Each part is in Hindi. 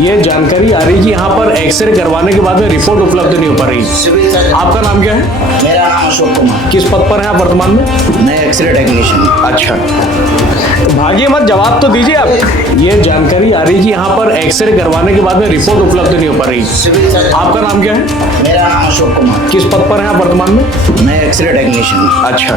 ये जानकारी आ रही कि यहाँ पर एक्सरे करवाने के बाद में रिपोर्ट उपलब्ध नहीं हो पा रही। Civil surgeon. आपका नाम क्या है? मेरा नाम अशोक कुमार। किस पद पर हैं आप वर्तमान में? मैं एक्सरे टेक्नीशियन। अच्छा, तो भागिए मत, जवाब तो दीजिए आप। ये जानकारी आ रही कि यहाँ पर एक्सरे करवाने के बाद में रिपोर्ट उपलब्ध नहीं हो पा रही। Civil surgeon. आपका नाम क्या है? मेरा नाम अशोक कुमार। किस पद पर हैं आप वर्तमान में? मैं एक्सरे टेक्नीशियन। अच्छा,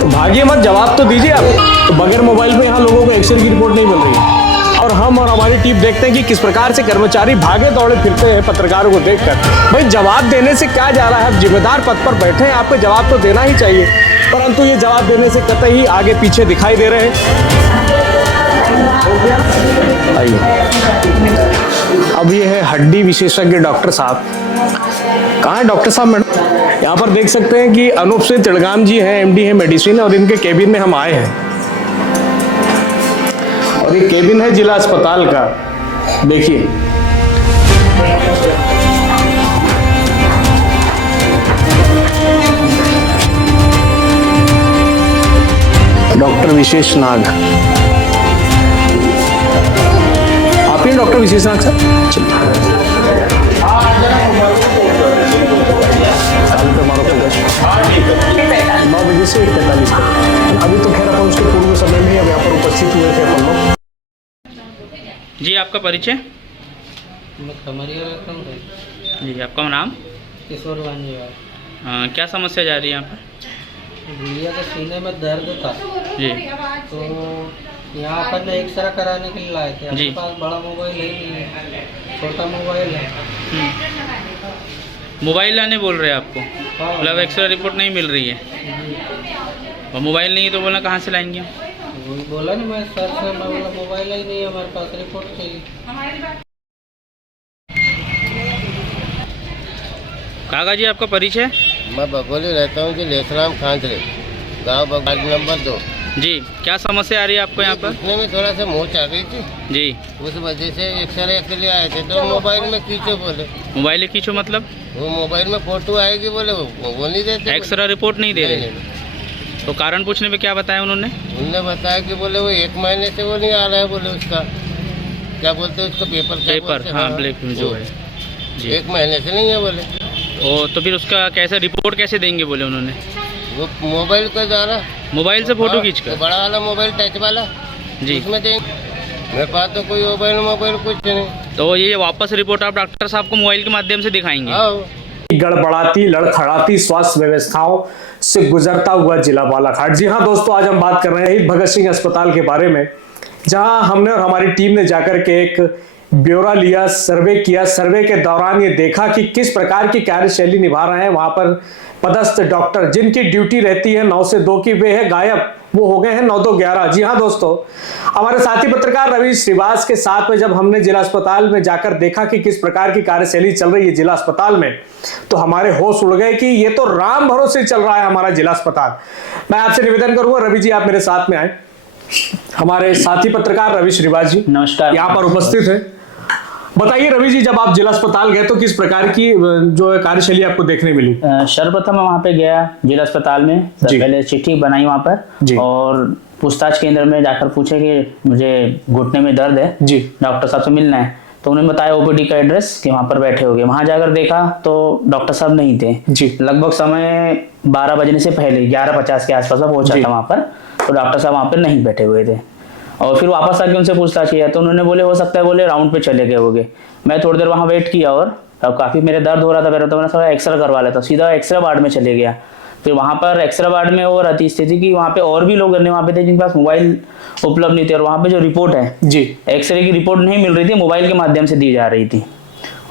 तो भागिए मत, जवाब तो दीजिए आप। तो बगैर मोबाइल पे यहाँ लोगों को एक्सरे की रिपोर्ट नहीं मिल रही है और हम और हमारी टीम देखते हैं कि किस प्रकार से कर्मचारी भागे दौड़े फिरते हैं पत्रकारों को देखकर। भाई जवाब देने से क्या जा रहा है? आप जिम्मेदार पद पर बैठे हैं, आपको जवाब तो देना ही चाहिए, परंतु ये जवाब देने से कतई ही आगे पीछे दिखाई दे रहे हैं। आइए, अब ये है हड्डी विशेषज्ञ डॉक्टर साहब। कहाँ है डॉक्टर साहब? मैडम, यहाँ पर देख सकते हैं कि अनूप सिंह तिलगाम जी हैं, एमडी है मेडिसिन, और इनके केबिन में हम आए हैं और ये केबिन है जिला अस्पताल का। देखिए, डॉक्टर विशेष नाग, आप ही डॉक्टर विशेष नाग सर? चलिए, 9 बजे से 1:45 तक। अभी तो खैर अपन उसके पूर्व समय में अब यहाँ पर उपस्थित हुए थे अपन लोग। जी, आपका परिचय? मैं खमरिया रहता हूँ। जी, आपका नाम? किशोर वानिया। क्या समस्या जा रही है यहाँ पर? गुड़िया के सीने में दर्द था जी, तो यहाँ पर ने एक्सरे कराने के लिए लाए थे। जी। अपने पास बड़ा मोबाइल है नहीं है, छोटा मोबाइल है। मोबाइल लाने बोल रहे हैं आपको? हाँ। मतलब एक्सरे रिपोर्ट नहीं मिल रही है और मोबाइल नहीं है तो बोलना कहाँ से लाएंगे? वही बोला नहीं मैं सर से, मैं बोला मोबाइल ही नहीं है हमारे पास, रिपोर्ट चाहिए। काका जी, आपका परिचय? मैं बगोली रहता हूँ जी, लेसराम खांचरे, गाँव बगवाड़ नंबर 2। जी, क्या समस्या आ रही है आपको यहाँ पर? घुटने में थोड़ा सा मोच आ गई थी, जी, उस वजह से एक्सरे के लिए आए थे तो मोबाइल में खींचो बोले। मोबाइल खींचो मतलब? वो मोबाइल में फोटो आएगी बोले, वो नहीं देते। एक्सरे रिपोर्ट नहीं दे नहीं, रहे? नहीं। तो कारण पूछने पे क्या बताया उन्होंने? उनने बताया कि बोले वो 1 महीने से वो नहीं आ रहा है बोले, उसका क्या बोलते हैं उसका पेपर, क्या पेपर, बोलते हैं? हाँ, ब्लैक जो है जी। 1 महीने से नहीं है बोले। ओ, तो फिर उसका कैसे रिपोर्ट कैसे देंगे बोले उन्होंने? वो मोबाइल के द्वारा, मोबाइल से फोटो खींच तो कर? बड़ा वाला मोबाइल टच वाला, जी, उसमें देंगे। मेरे पास तो कोई मोबाइल कुछ नहीं। तो ये वापस रिपोर्ट आप डॉक्टर साहब को मोबाइल के माध्यम से दिखाएंगे? हाँ। गड़बड़ाती लड़खड़ाती स्वास्थ्य व्यवस्थाओं से गुजरता हुआ जिला बालाघाट। जी हाँ दोस्तों, आज हम बात कर रहे हैं भगत सिंह अस्पताल के बारे में, जहां हमने और हमारी टीम ने जाकर के एक ब्यौरा लिया, सर्वे किया। सर्वे के दौरान ये देखा कि किस प्रकार की कार्यशैली निभा रहे हैं वहां पर पदस्थ डॉक्टर, जिनकी ड्यूटी रहती है 9 से 2 की, वे है गायब, वो हो गए हैं 9 to 11। जी हाँ दोस्तों, हमारे साथी पत्रकार रवि श्रीवास के साथ में जब हमने जिला अस्पताल में जाकर देखा कि किस प्रकार की कार्यशैली चल रही है जिला अस्पताल में, तो हमारे होश उड़ गए कि ये तो राम भरोसे चल रहा है हमारा जिला अस्पताल। मैं आपसे निवेदन करूंगा, रवि जी आप मेरे साथ में आए। हमारे साथी पत्रकार रवि श्रीवास जी नमस्कार, यहाँ पर उपस्थित है। बताइए रवि जी, जब आप जिला अस्पताल गए तो किस प्रकार की जो कार्यशैली आपको देखने मिली? सर्वप्रथम मैं वहाँ पे गया जिला अस्पताल में, पहले चिट्ठी बनाई वहाँ पर और पूछताछ केंद्र में जाकर पूछे कि मुझे घुटने में दर्द है जी, डॉक्टर साहब से मिलना है। तो उन्होंने बताया ओपीडी का एड्रेस कि वहाँ पर बैठे होंगे। वहाँ जाकर देखा तो डॉक्टर साहब नहीं थे जी। लगभग समय 12 बजने से पहले 11:50 के आसपास में पहुंचा था वहाँ पर, तो डॉक्टर साहब वहाँ पर नहीं बैठे हुए थे। और फिर वापस आके उनसे पूछताछ किया तो उन्होंने बोले हो सकता है, बोले राउंड पे चले गए होंगे। मैं थोड़ी देर वहाँ वेट किया और अब काफ़ी मेरे दर्द हो रहा था पहले, तो मैंने सोचा एक्सरे करवा लेता, सीधा एक्सरे वार्ड में चले गया। फिर वहाँ पर एक्सरे वार्ड में और रहती स्थिति कि वहाँ पे और भी लोग वहाँ पे थे जिनके पास मोबाइल उपलब्ध नहीं थे, और वहाँ पे जो रिपोर्ट है जी, एक्सरे की रिपोर्ट नहीं मिल रही थी, मोबाइल के माध्यम से दी जा रही थी।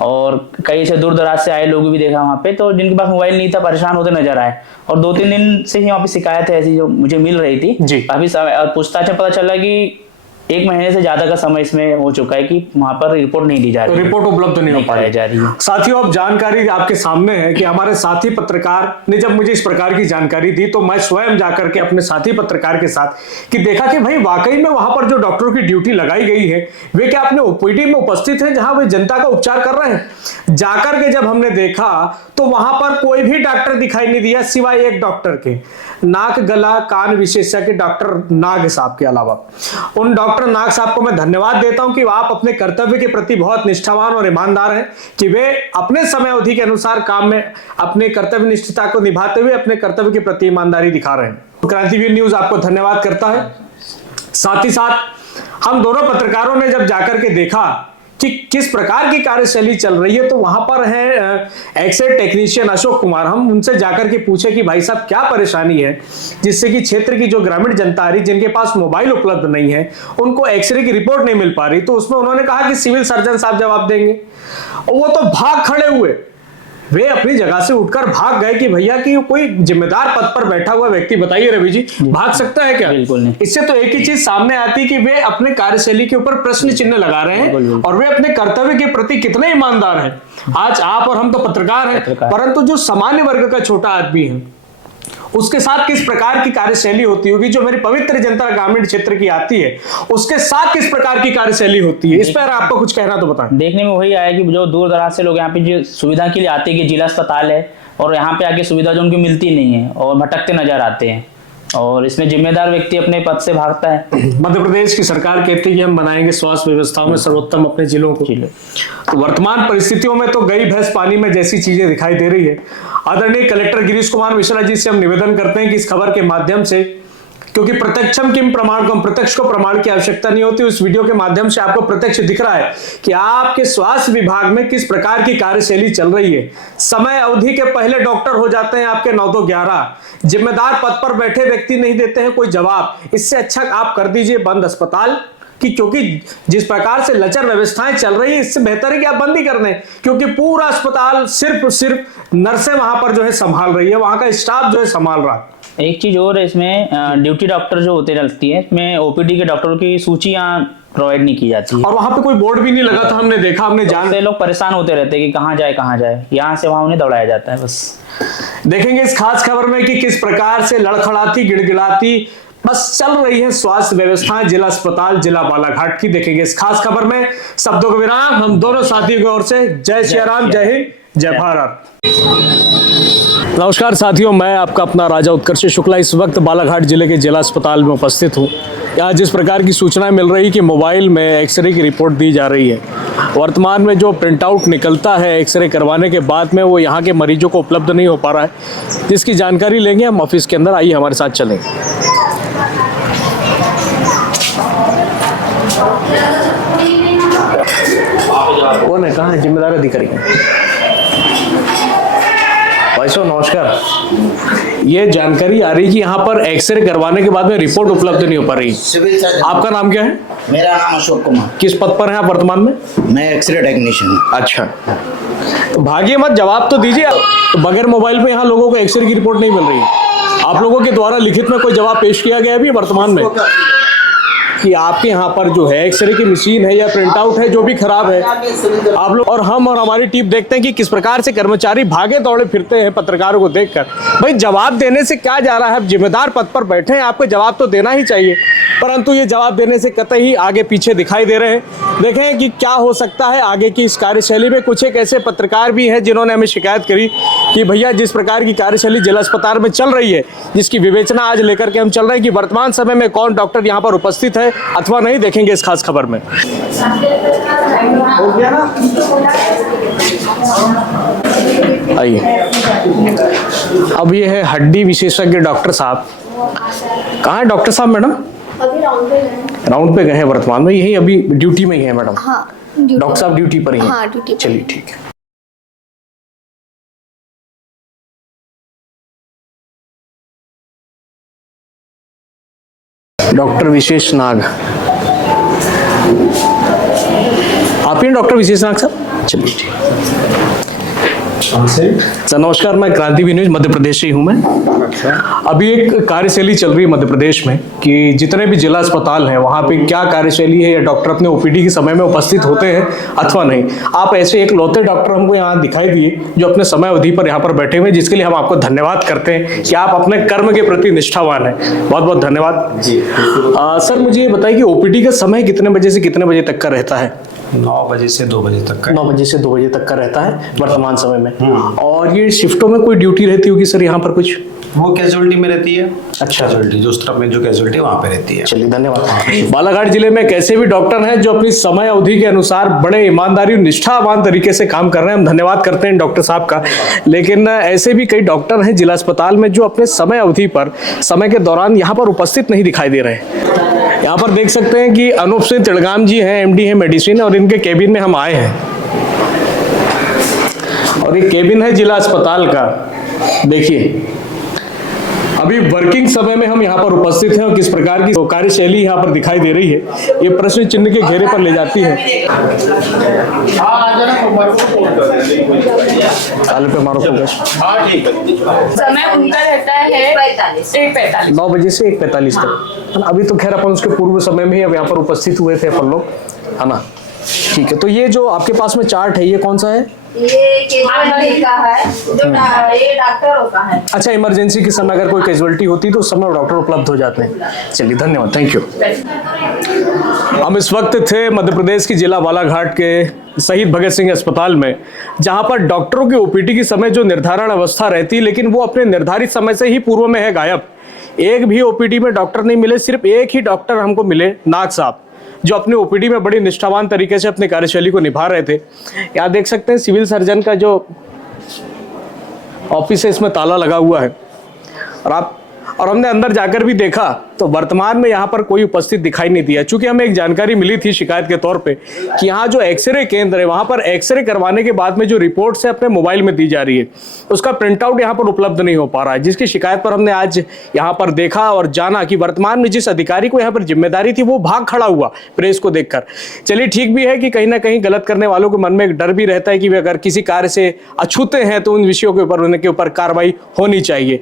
और कई से दूर दराज से आए लोग भी देखा वहाँ पे, तो जिनके पास मोबाइल नहीं था परेशान होते नजर आए। और 2-3 दिन से ही वहाँ पे शिकायत है ऐसी जो मुझे मिल रही थी जी। काफी समय और पूछताछ में पता चला कि 1 महीने से ज्यादा का समय इसमें हो चुका है कि वहां पर रिपोर्ट नहीं दी जा रही, रिपोर्ट उपलब्ध नहीं हो पा रही है। साथियों, अब जानकारी आपके सामने है कि हमारे साथी पत्रकार ने जब मुझे इस प्रकार की जानकारी दी तो मैं स्वयं जाकर के अपने साथी पत्रकार के साथ कि देखा कि भाई वाकई में वहां पर जो डॉक्टरों की ड्यूटी लगाई गई है वे क्या अपने ओपीडी में उपस्थित हैं जहां वे जनता का उपचार कर रहे हैं। जाकर के जब हमने देखा तो वहां पर कोई भी डॉक्टर दिखाई नहीं दिया सिवाय एक डॉक्टर के। नाक गला कान विशेषज्ञ डॉक्टर नाग साहब के अलावा। उन डॉक्टर नाग साहब को मैं धन्यवाद देता हूं कि आप अपने कर्तव्य के प्रति बहुत निष्ठावान और ईमानदार हैं, कि वे अपने समय अवधि के अनुसार काम में अपने कर्तव्य निष्ठता को निभाते हुए अपने कर्तव्य के प्रति ईमानदारी दिखा रहे हैं। क्रांतिवीर न्यूज आपको धन्यवाद करता है। साथ ही साथ हम दोनों पत्रकारों ने जब जाकर के देखा कि किस प्रकार की कार्यशैली चल रही है, तो वहां पर है एक्सरे टेक्नीशियन अशोक कुमार। हम उनसे जाकर के पूछे कि भाई साहब क्या परेशानी है जिससे कि क्षेत्र की जो ग्रामीण जनता आ रही, जिनके पास मोबाइल उपलब्ध नहीं है, उनको एक्सरे की रिपोर्ट नहीं मिल पा रही। तो उसमें उन्होंने कहा कि सिविल सर्जन साहब जवाब देंगे। वो तो भाग खड़े हुए, वे अपनी जगह से उठकर भाग गए कि भैया कि कोई जिम्मेदार पद पर बैठा हुआ व्यक्ति, बताइए रवि जी, भाग सकता है क्या? बिल्कुल नहीं। इससे तो एक ही चीज सामने आती है कि वे अपने कार्यशैली के ऊपर प्रश्न चिन्ह लगा रहे हैं और वे अपने कर्तव्य के प्रति कितने ईमानदार हैं। आज आप और हम तो पत्रकार हैं, परंतु जो सामान्य वर्ग का छोटा आदमी है उसके साथ किस प्रकार की कार्यशैली होती होगी, जो मेरी पवित्र जनता ग्रामीण क्षेत्र की आती है उसके साथ किस प्रकार की कार्यशैली होती है, इस पर आपको कुछ कहना तो बताएं। देखने में वही आया कि जो दूर दराज से लोग यहाँ पे जो सुविधा के लिए आते हैं कि जिला अस्पताल है और यहाँ पे आके सुविधा जो उनको मिलती नहीं है और भटकते नजर आते हैं, और इसमें जिम्मेदार व्यक्ति अपने पद से भागता है। मध्य प्रदेश की सरकार कहती है कि हम बनाएंगे स्वास्थ्य व्यवस्थाओं में सर्वोत्तम अपने जिलों को। तो वर्तमान परिस्थितियों में तो गई भैंस पानी में जैसी चीजें दिखाई दे रही है। आदरणीय कलेक्टर गिरीश कुमार मिश्रा जी से हम निवेदन करते हैं कि इस खबर के माध्यम से, क्योंकि प्रत्यक्षम किम प्रमाणकम, प्रत्यक्ष को प्रमाण की आवश्यकता नहीं होती, उस वीडियो के माध्यम से आपको प्रत्यक्ष दिख रहा है कि आपके स्वास्थ्य विभाग में किस प्रकार की कार्यशैली चल रही है। समय अवधि के पहले डॉक्टर हो जाते हैं आपके 9 to 11, जिम्मेदार पद पर बैठे व्यक्ति नहीं देते हैं कोई जवाब। इससे अच्छा आप कर दीजिए बंद अस्पताल कि, क्योंकि जिस प्रकार से लचर व्यवस्थाएं चल रही है इससे बेहतर है कि आप बंद ही कर दें, क्योंकि पूरा अस्पताल सिर्फ नर्सें वहां पर जो है संभाल रही है, वहां का स्टाफ जो है संभाल रहा है। एक चीज और है, इसमें ड्यूटी डॉक्टर जो होते रहती है, इसमें ओपीडी के डॉक्टरों की सूचियां प्रोवाइड नहीं की जाती है और वहां पे कोई बोर्ड भी नहीं लगा था, हमने देखा, हमने जान से लोग परेशान होते रहते हैं कि कहाँ जाए, यहाँ से वहां उन्हें दौड़ाया जाता है। बस देखेंगे इस खास खबर में कि किस प्रकार से लड़खड़ाती गिड़गिड़ाती बस चल रही है स्वास्थ्य व्यवस्थाएं जिला अस्पताल जिला बालाघाट की। देखेंगे इस खास खबर में। शब्दों का विराम हम दोनों साथियों की ओर से। जय श्री राम, जय हिंद, जय भारत। नमस्कार साथियों, मैं आपका अपना राजा उत्कर्ष शुक्ला इस वक्त बालाघाट जिले के जिला अस्पताल में उपस्थित हूँ। यहाँ जिस प्रकार की सूचनाएं मिल रही कि मोबाइल में एक्सरे की रिपोर्ट दी जा रही है, वर्तमान में जो प्रिंट आउट निकलता है एक्सरे करवाने के बाद में वो यहाँ के मरीजों को उपलब्ध नहीं हो पा रहा है, जिसकी जानकारी लेंगे हम ऑफिस के अंदर। आइए हमारे साथ चलेंगे। कौन है, कहाँ है जिम्मेदार अधिकारी? भाई साहब नमस्कार। ये जानकारी आ रही कि यहाँ पर एक्सरे करवाने के बाद में रिपोर्ट उपलब्ध नहीं हो पा रही। Civil surgeon. आपका नाम क्या है? मेरा नाम अशोक कुमार। किस पद पर हैं आप वर्तमान में? मैं एक्सरे टेक्नीशियन। अच्छा, तो भागिए मत, जवाब तो दीजिए। तो बगैर मोबाइल पे यहाँ लोगों को एक्सरे की रिपोर्ट नहीं मिल रही है। आप लोगों के द्वारा लिखित में कोई जवाब पेश किया गया अभी वर्तमान में कि आपके यहाँ पर जो है एक्सरे की मशीन है या प्रिंट आउट है जो भी खराब है, आप लोग और हम और हमारी टीम देखते हैं कि किस प्रकार से कर्मचारी भागे दौड़े फिरते हैं पत्रकारों को देखकर। भाई जवाब देने से क्या जा रहा है? आप जिम्मेदार पद पर बैठे हैं, आपको जवाब तो देना ही चाहिए, परंतु ये जवाब देने से कतई आगे पीछे दिखाई दे रहे हैं। देखें कि क्या हो सकता है आगे की इस कार्यशैली में। कुछ एक ऐसे पत्रकार भी हैं जिन्होंने हमें शिकायत करी कि भैया जिस प्रकार की कार्यशैली जिला अस्पताल में चल रही है, जिसकी विवेचना आज लेकर के हम चल रहे हैं कि वर्तमान समय में कौन डॉक्टर यहाँ पर उपस्थित है अथवा नहीं, देखेंगे इस खास खबर में। आइए, अब ये है हड्डी विशेषज्ञ डॉक्टर साहब। कहाँ है डॉक्टर साहब? मैडम अभी राउंड पे गए हैं वर्तमान में, यही अभी ड्यूटी में ही है मैडम? हाँ, डॉक्टर साहब ड्यूटी पर ही हैं? हाँ, ड्यूटी पर। चलिए ठीक है। डॉक्टर विशेष नाग, आप ही डॉक्टर विशेष नाग साहब? चलिए ठीक। सर नमस्कार, मैं क्रांतिवीर न्यूज मध्य प्रदेश से ही हूँ मैं। अभी एक कार्यशैली चल रही है मध्य प्रदेश में कि जितने भी जिला अस्पताल हैं वहाँ पे क्या कार्यशैली है, या डॉक्टर अपने ओपीडी के समय में उपस्थित होते हैं अथवा नहीं। आप ऐसे एक लौते डॉक्टर हमको यहाँ दिखाई दिए जो अपने समय अवधि पर यहाँ पर बैठे हुए, जिसके लिए हम आपको धन्यवाद करते हैं कि आप अपने कर्म के प्रति निष्ठावान हैं। बहुत बहुत धन्यवाद जी। सर मुझे ये बताइए कि ओपीडी का समय कितने बजे से कितने बजे तक का रहता है? 9 बजे से 2 बजे तक का। 9 बजे से 2 बजे तक का रहता है वर्तमान समय में। और ये शिफ्टों में कोई ड्यूटी रहती होगी सर यहाँ पर कुछ? वो कैजुअलिटी में रहती है। अच्छा। कैजुअलिटी जो उस तरफ में जो कैजुअलिटी वहाँ पे रहती है। चलिए धन्यवाद। बालाघाट जिले में कैसे भी डॉक्टर हैं जो अपनी समय अवधि के अनुसार बड़े ईमानदारी और निष्ठावान तरीके से काम कर रहे हैं, हम धन्यवाद करते हैं डॉक्टर साहब का। लेकिन ऐसे भी कई डॉक्टर हैं जिला अस्पताल में जो अपने समय अवधि पर समय के दौरान यहाँ पर उपस्थित नहीं दिखाई दे रहे। यहाँ पर देख सकते हैं कि अनूप सिंह तिड़गाम जी हैं, MD हैं मेडिसिन, और इनके केबिन में हम आए हैं और ये केबिन है जिला अस्पताल का। देखिए अभी वर्किंग समय में हम यहाँ पर उपस्थित हैं और किस प्रकार की कार्यशैली यहाँ पर दिखाई दे रही है, ये प्रश्न चिन्ह के घेरे पर ले जाती है। ताले पे मारो फोकस। समय उनका रहता है 1:45 9 बजे से 1:45 तक। अभी तो खैर अपन उसके पूर्व समय में ही अब यहाँ पर उपस्थित हुए थे अपन लोग, है ना। ठीक है, तो ये जो आपके पास में चार्ट है ये कौन सा है? ये कैजुअलिटी का है, जो ये डॉक्टरों का है। अच्छा, इमरजेंसी के समय अगर कोई कैजुअलिटी होती है तो उस समय डॉक्टर उपलब्ध हो जाते हैं। चलिए धन्यवाद, थैंक यू। हम इस वक्त थे मध्य प्रदेश की जिला बालाघाट के शहीद भगत सिंह अस्पताल में, जहां पर डॉक्टरों की OPD की समय जो निर्धारण अवस्था रहती, लेकिन वो अपने निर्धारित समय से ही पूर्व में है गायब। एक भी OPD में डॉक्टर नहीं मिले, सिर्फ एक ही डॉक्टर हमको मिले, नाग साहब, जो अपने OPD में बड़ी निष्ठावान तरीके से अपनी कार्यशैली को निभा रहे थे। यहाँ देख सकते हैं सिविल सर्जन का जो ऑफिस है इसमें ताला लगा हुआ है और हमने अंदर जाकर भी देखा तो वर्तमान में यहाँ पर कोई उपस्थित दिखाई नहीं दिया। चूंकि हमें एक जानकारी मिली थी शिकायत के तौर पे कि यहाँ जो एक्सरे केंद्र है वहाँ पर एक्सरे करवाने के बाद में जो रिपोर्ट है अपने मोबाइल में दी जा रही है, उसका प्रिंट आउट यहाँ पर उपलब्ध नहीं हो पा रहा है, जिसकी शिकायत पर हमने आज यहाँ पर देखा और जाना कि वर्तमान में जिस अधिकारी को यहाँ पर जिम्मेदारी थी वो भाग खड़ा हुआ प्रेस को देखकर। चलिए ठीक भी है कि कहीं ना कहीं गलत करने वालों के मन में एक डर भी रहता है कि वे अगर किसी कार्य से अछूते हैं तो उन विषयों के ऊपर उनके ऊपर कार्रवाई होनी चाहिए।